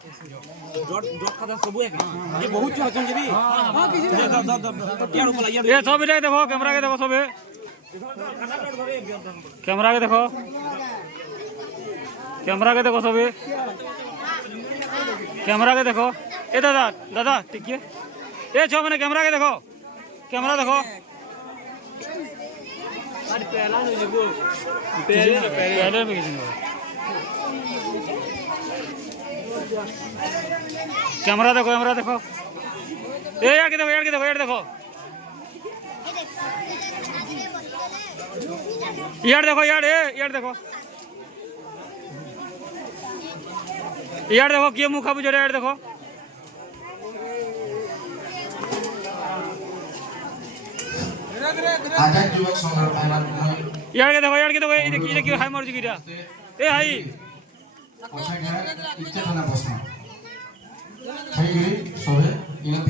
dot खाता सब है ये बहुत चढ़ जी हां किसी यार ऊपर ये सब इधर देखो कैमरा के देखो सब कैमरा के देखो सब कैमरा के देखो ए दादा दादा ठीक है ए छो मैंने कैमरा के देखो अरे पहला नहीं देखो पहले में किसी ने कैमरा देखो ए यार के देखो यार देखो यार देखो किए मुखा बुझे यार देखो आजाद युवक संघ यार के देखो ये देखिए कि हाई मार जी गिरा ए हाई इच्छा थाना प्रश्न